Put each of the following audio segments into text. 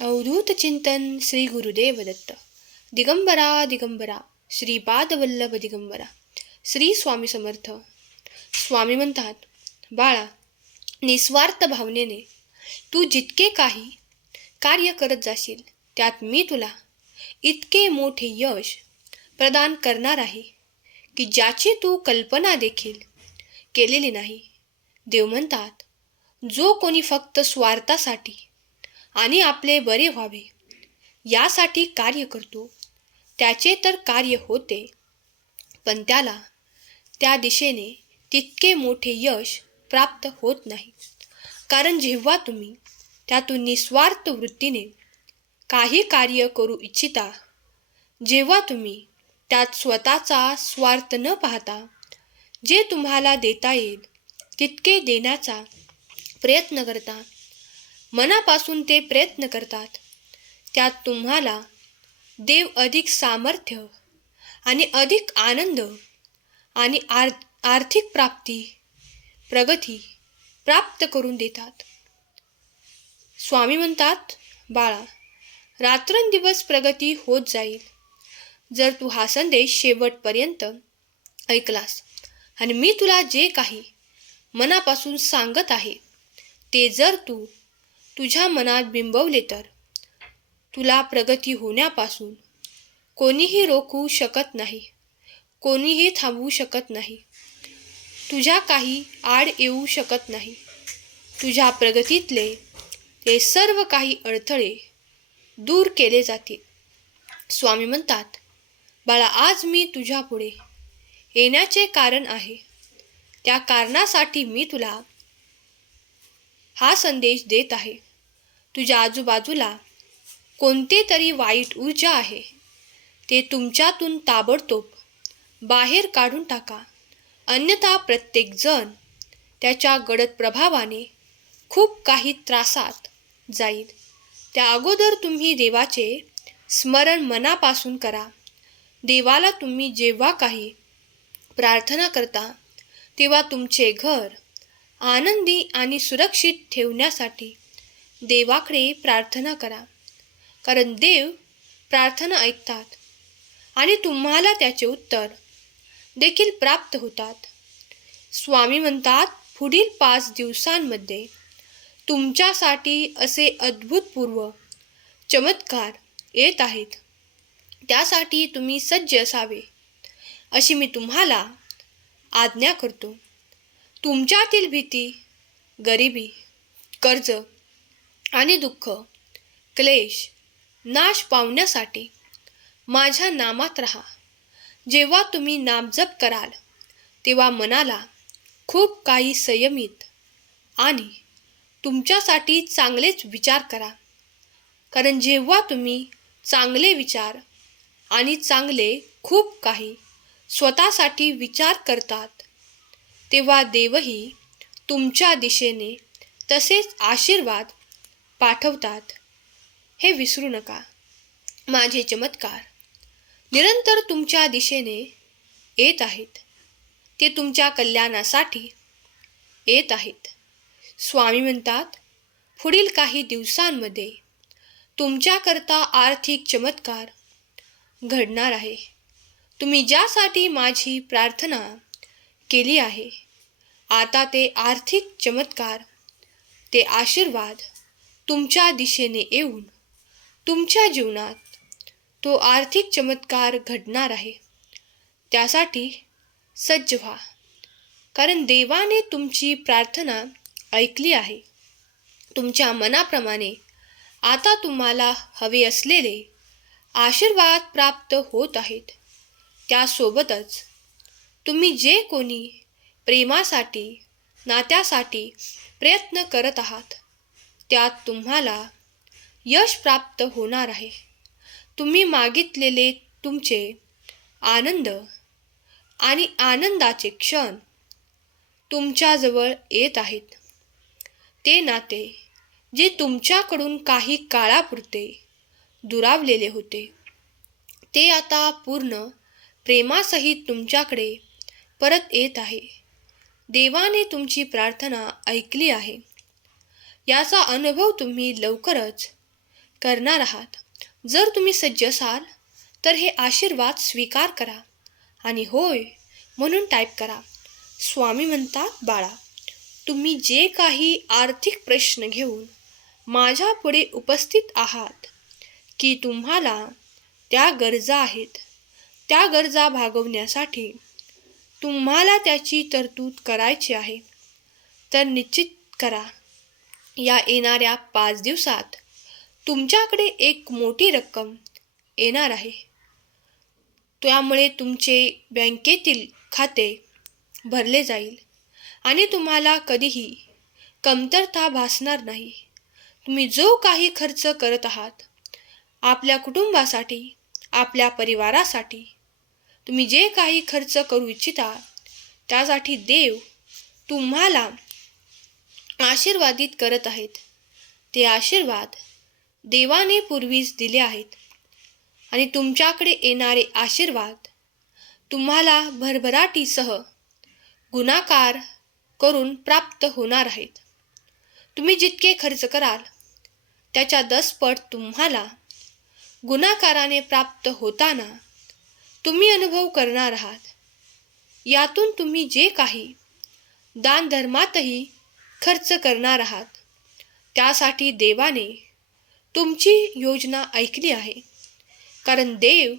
अवधूत चिंतन श्री गुरुदेव दत्त. दिगंबरा दिगंबरा श्रीपाद वल्लभ दिगंबरा. श्री स्वामी समर्थ. स्वामी म्हणतात, बाळा, निस्वार्थ भावनेने तू जितके काही कार्य करत जाशील त्यात मी तुला इतके मोठे यश प्रदान करणार आहे की ज्याची तू कल्पना देखील केलेली नाही. देव म्हणतात, जो कोणी फक्त स्वार्थासाठी आणि आपले बरे व्हावे यासाठी कार्य करतो त्याचे तर कार्य होते, पण त्याला त्या दिशेने तितके मोठे यश प्राप्त होत नाही. कारण जेव्हा तुम्ही त्यातून निस्वार्थ वृत्तीने काही कार्य करू इच्छिता, जेव्हा तुम्ही त्यात स्वतःचा स्वार्थ न पाहता जे तुम्हाला देता येईल तितके देण्याचा प्रयत्न करता, मनापासून ते प्रयत्न करतात, त्यात तुम्हाला देव अधिक सामर्थ्य आणि अधिक आनंद आणि आर्थिक प्रगती प्राप्त करून देतात. स्वामी म्हणतात, बाळा, रात्रंदिवस प्रगती होत जाईल जर तू हा संदेश शेवटपर्यंत ऐकलास आणि मी तुला जे काही मनापासून सांगत आहे ते जर तू तुझ्या मनात बिंबवले तर तुला प्रगती होण्यापासून कोणीही रोखू शकत नाही, कोणीही थांबवू शकत नाही, तुझ्या काही आड येऊ शकत नाही. तुझ्या प्रगतीतले ते सर्व काही अडथळे दूर केले जातील. स्वामी म्हणतात, बाळा, आज मी तुझ्या पुढे येण्याचे कारण आहे. त्या कारणासाठी मी तुला हा संदेश देत आहे. तुझ्या आजूबाजूला कोणते तरी वाईट ऊर्जा आहे ते तुमच्यातून ताबडतोब बाहेर काढून टाका, अन्यथा प्रत्येकजण त्याच्या गडद प्रभावाने खूप काही त्रासात जाईल. त्या अगोदर तुम्ही देवाचे स्मरण मनापासून करा. देवाला तुम्ही जेव्हा काही प्रार्थना करता तेव्हा तुमचे घर आनंदी आणि सुरक्षित ठेवण्यासाठी देवाकडे प्रार्थना करा, कारण देव प्रार्थना ऐकतात आणि तुम्हाला त्याचे उत्तर देखील प्राप्त होतात. स्वामी म्हणतात, पुढील 5 दिवसांमध्ये तुमच्यासाठी असे अद्भुतपूर्व चमत्कार येत आहेत. त्यासाठी तुम्ही सज्ज असावे अशी मी तुम्हाला आज्ञा करतो. तुमच्यातील भीती, गरिबी, कर्ज आणि दुःख, क्लेश नाश पावण्यासाठी माझ्या नामात राहा. जेव्हा तुम्ही नामजप कराल तेव्हा मनाला खूप काही संयमित आणि तुमच्यासाठी चांगलेच विचार करा, कारण जेव्हा तुम्ही चांगले विचार आणि चांगले खूप काही स्वतःसाठी विचार करतात तेव्हा देवही तुमच्या दिशेने तसेच आशीर्वाद पाठवतात. हे विसरू नका. माझे चमत्कार निरंतर तुमच्या दिशेने येत आहेत. ते तुमच्या कल्याणासाठी येत आहेत. स्वामी म्हणतात, पुढील काही दिवसांमध्ये तुमच्याकरता आर्थिक चमत्कार घडणार आहे. तुम्ही ज्यासाठी माझी प्रार्थना केली आहे, आता ते आर्थिक चमत्कार, ते आशीर्वाद तुमच्या दिशेने येऊन तुमच्या जीवनात तो आर्थिक चमत्कार घडणार आहे. त्यासाठी सज्ज व्हा, कारण देवाने तुमची प्रार्थना ऐकली आहे. तुमच्या मनाप्रमाणे आता तुम्हाला हवे असलेले आशीर्वाद प्राप्त होत आहेत. त्यासोबतच तुम्ही जे कोणी प्रेमासाठी, नात्यासाठी प्रयत्न करत आहात त्यात तुम्हाला यश प्राप्त होणार आहे. तुम्ही मागितलेले तुमचे आनंद आणि आनंदाचे क्षण तुमच्याजवळ येत आहेत. ते नाते जे तुमच्याकडून काही काळापुरते दुरावलेले होते ते आता पूर्ण प्रेमासहित तुमच्याकडे परत येत आहे. देवाने तुमची प्रार्थना ऐकली आहे याचा अनुभव तुम्ही लवकरच करणार आहात. जर तुम्ही सज्ज असाल तर हे आशीर्वाद स्वीकार करा आणि होय म्हणून टाईप करा. स्वामी म्हणतात, बाळा, तुम्ही जे काही आर्थिक प्रश्न घेऊन माझ्या पुढे उपस्थित आहात की तुम्हाला त्या गरजा आहेत, त्या गरजा भागवण्यासाठी तुम्हाला त्याची तरतूद करायची आहे, तर निश्चित करा या येणाऱ्या 5 दिवसात तुमच्याकडे एक मोठी रक्कम येणार आहे. त्यामुळे तुमचे बँकेतील खाते भरले जाईल आणि तुम्हाला कधीही कमतरता भासणार नाही. तुम्ही जो काही खर्च करत आहात आपल्या कुटुंबासाठी, आपल्या परिवारासाठी, तुम्ही जे काही खर्च करू इच्छिता त्यासाठी देव तुम्हाला आशीर्वादित करत आहेत. ते आशीर्वाद देवाने पूर्वीच दिले आहेत आणि तुमच्याकडे येणारे आशीर्वाद तुम्हाला भरभराटीसह गुणाकार करून प्राप्त होणार आहेत. तुम्ही जितके खर्च कराल त्याच्या 10 पट तुम्हाला गुणाकाराने प्राप्त होताना तुम्ही अनुभव करणार आहात. यातून तुम्ही जे काही दानधर्मातही खर्च करणार आहात त्यासाठी देवाने तुमची योजना ऐकली आहे. कारण देव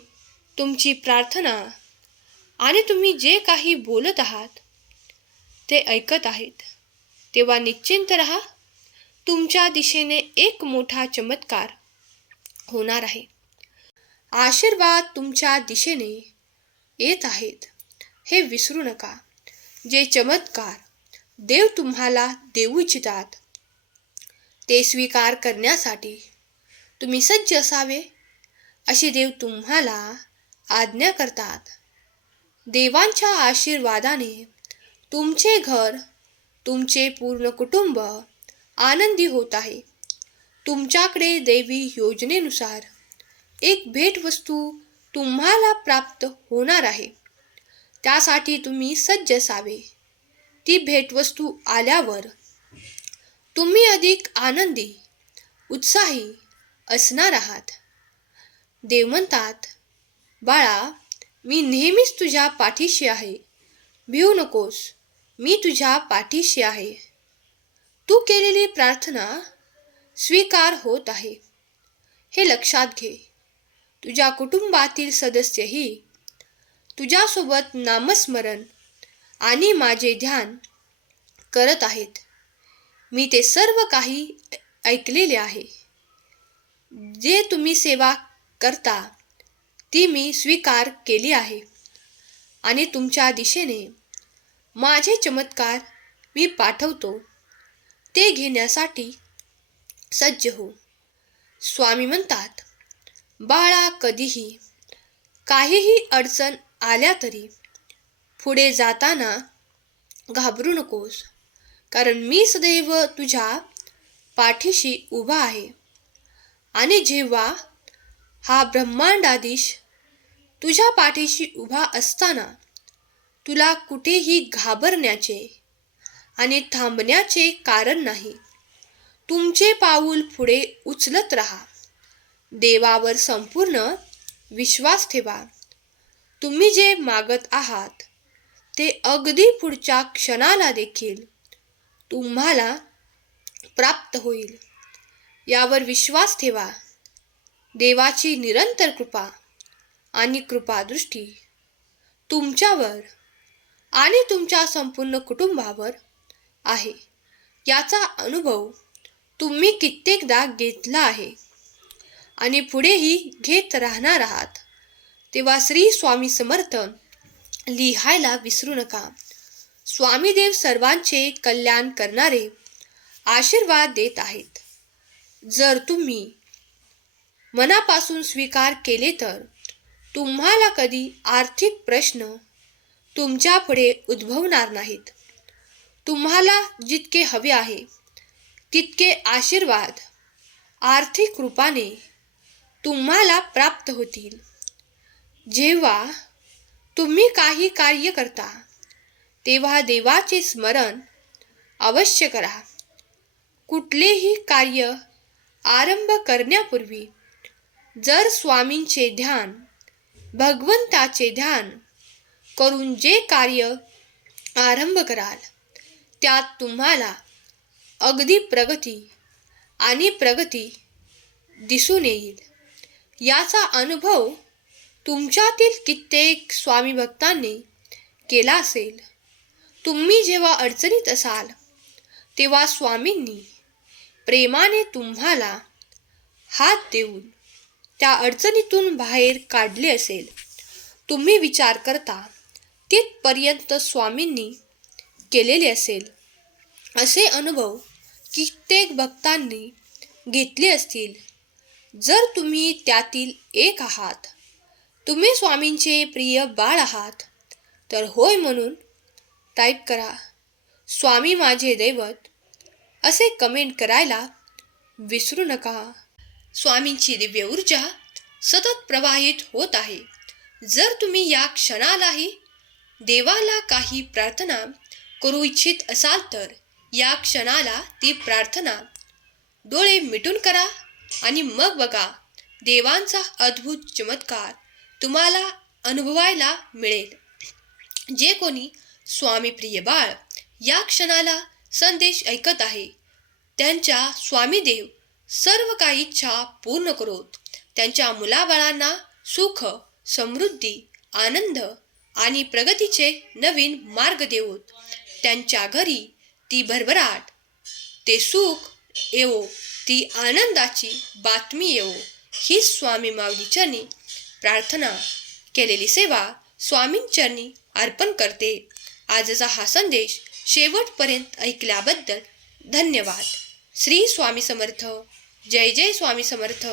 तुमची प्रार्थना आणि तुम्ही जे काही बोलत आहात ते ऐकत आहेत. तेव्हा निश्चिंत रहा, तुमच्या दिशेने एक मोठा चमत्कार होणार आहे. आशीर्वाद तुमच्या दिशेने येत आहेत हे विसरू नका. जे चमत्कार देव तुम्हाला देऊ इच्छितात ते स्वीकार करण्यासाठी तुम्ही सज्ज असावे अशी देव तुम्हाला आज्ञा करतात. देवांच्या आशीर्वादाने तुमचे घर, तुमचे पूर्ण कुटुंब आनंदी होत आहे. तुमच्याकडे दैवी योजनेनुसार एक भेटवस्तू तुम्हाला प्राप्त होणार आहे. त्यासाठी तुम्ही सज्ज असावे. ती भेटवस्तू आल्यावर तुम्ही अधिक आनंदी, उत्साही असणार आहात. देव म्हणतात, बाळा, मी नेहमीच तुझ्या पाठीशी आहे. भिवू नकोस, मी तुझ्या पाठीशी आहे. तू केलेली प्रार्थना स्वीकार होत आहे हे लक्षात घे. तुझ्या कुटुंबातील सदस्यही तुझ्यासोबत नामस्मरण आणि माझे ध्यान करत आहेत. मी ते सर्व काही ऐकलेले आहे. जे तुम्ही सेवा करता ती मी स्वीकार केली आहे आणि तुमच्या दिशेने माझे चमत्कार मी पाठवतो. ते घेण्यासाठी सज्ज हो. स्वामी म्हणतात, बाळा, कधीही काहीही अडचण आल्या तरी पुढे जाताना घाबरू नकोस. कारण मी सदैव तुझ्या पाठीशी उभा आहे. आणि जेव्हा हा ब्रह्मांडाधीश तुझ्या पाठीशी उभा असताना तुला कुठेही घाबरण्याचे आणि थांबण्याचे कारण नाही. तुमचे पाऊल पुढे उचलत राहा. देवावर संपूर्ण विश्वास ठेवा. तुम्ही जे मागत आहात ते अगदी पुढच्या क्षणाला देखील तुम्हाला प्राप्त होईल. यावर विश्वास ठेवा. देवाची निरंतर कृपा आणि कृपादृष्टी तुमच्यावर आणि तुमच्या संपूर्ण कुटुंबावर आहे. याचा अनुभव तुम्ही कित्येकदा घेतला आहे आणि पुढेही घेत राहणार आहात. तेव्हा श्री स्वामी समर्थ लिहायला विसरू नका. स्वामीदेव सर्वांचे कल्याण करणारे आशीर्वाद देत आहेत. जर तुम्ही मनापासून स्वीकार केले तर तुम्हाला कधी आर्थिक प्रश्न तुमच्या पुढे उद्भवणार नाहीत. तुम्हाला जितके हवे आहे तितके आशीर्वाद आर्थिक रूपाने तुम्हाला प्राप्त होतील. जेव्हा तुम्ही काही कार्य करता तेव्हा देवाचे स्मरण अवश्य करा. कुठलेही कार्य आरंभ करण्यापूर्वी जर स्वामींचे ध्यान, भगवंताचे ध्यान करून जे कार्य आरंभ कराल त्यात तुम्हाला अगदी प्रगती दिसून येईल. याचा अनुभव तुमच्यातील कित्येक स्वामी भक्तांनी केला असेल. तुम्ही जेव्हा अडचणीत असाल तेव्हा स्वामींनी प्रेमाने तुम्हाला हात देऊन त्या अडचणीतून बाहेर काढले असेल. तुम्ही विचार करता तिथपर्यंत स्वामींनी केलेले असेल. असे अनुभव कित्येक भक्तांनी घेतले असतील. जर तुम्ही त्यातील एक आहात, तुम्ही स्वामींचे प्रिय बाळ आहात, तर होय म्हणून टाईप करा. स्वामी माझे दैवत असे कमेंट करायला विसरू नका. स्वामींची दिव्य ऊर्जा सतत प्रवाहित होत आहे. जर तुम्ही या क्षणालाही देवाला काही प्रार्थना करू इच्छित असाल तर या क्षणाला ती प्रार्थना डोळे मिटून करा आणि मग बघा देवांचा अद्भुत चमत्कार तुम्हाला अनुभवायला मिळेल. जे कोणी स्वामी प्रिय बाळ या क्षणाला संदेश ऐकत आहे त्यांच्या स्वामीदेव सर्व काही इच्छा पूर्ण करोत. त्यांच्या मुलाबाळांना सुख, समृद्धी, आनंद आणि प्रगतीचे नवीन मार्ग देवोत. त्यांच्या घरी ती भरभराट, ते सुख येवो, ती आनंदाची बातमी येवो. ही स्वामी माऊलीचरणी प्रार्थना केलेली सेवा स्वामींचरणी अर्पण करते. आजचा हा संदेश शेवटपर्यंत ऐकल्याबद्दल धन्यवाद. श्री स्वामी समर्थ. जय जय स्वामी समर्थ.